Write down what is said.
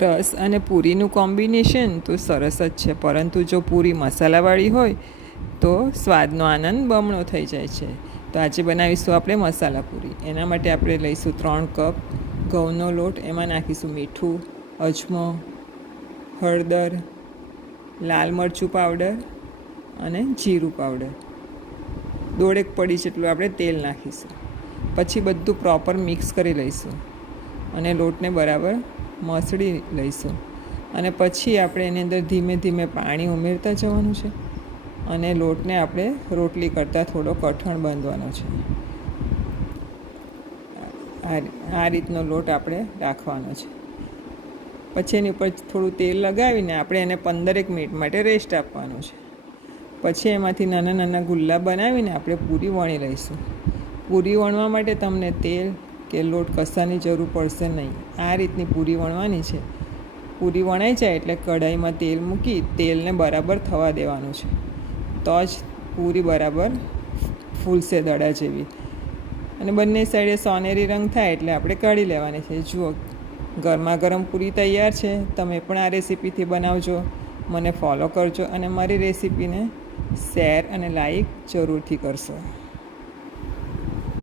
રસ અને પૂરીનું કોમ્બિનેશન તો સરસ જ છે, પરંતુ જો પૂરી મસાલાવાળી હોય તો સ્વાદનો આનંદ બમણો થઈ જાય છે. તો આજે બનાવીશું આપણે મસાલા પૂરી. એના માટે આપણે લઈશું 3 કપ ઘઉંનો લોટ. એમાં નાખીશું મીઠું, અજમો, હળદર, લાલ મરચું પાવડર અને જીરું પાવડર. 1.5 પડી જેટલું આપણે તેલ નાખીશું. પછી બધું પ્રોપર મિક્સ કરી લઈશું અને લોટને બરાબર મસળી લઈશું. અને પછી આપણે એની અંદર ધીમે ધીમે પાણી ઉમેરતા જવાનું છે અને લોટને આપણે રોટલી કરતાં થોડો કઠણ બાંધવાનો છે. આ રીતનો લોટ આપણે રાખવાનો છે. પછી એની ઉપર થોડું તેલ લગાવીને આપણે એને 15 મિનિટ માટે રેસ્ટ આપવાનો છે. પછી એમાંથી નાના નાના ગુલ્લા બનાવીને આપણે પૂરી વણી લઈશું. પૂરી વણવા માટે તમને તેલ કે લોટ કશાની જરૂર પડશે નહીં. આ રીતની પૂરી વણવાની છે. પૂરી વણાઈ જાય એટલે કઢાઈમાં તેલ મૂકી તેલને બરાબર થવા દેવાનું છે. તો જ પૂરી બરાબર ફૂલશે દડા જેવી. અને બંને સાઈડે સોનેરી રંગ થાય એટલે આપણે કાઢી લેવાની છે. જુઓ, ગરમા ગરમ પૂરી તૈયાર છે. તમે પણ આ રેસીપીથી બનાવજો, મને ફોલો કરજો અને મારી રેસીપીને શેર અને લાઈક જરૂરથી કરશો.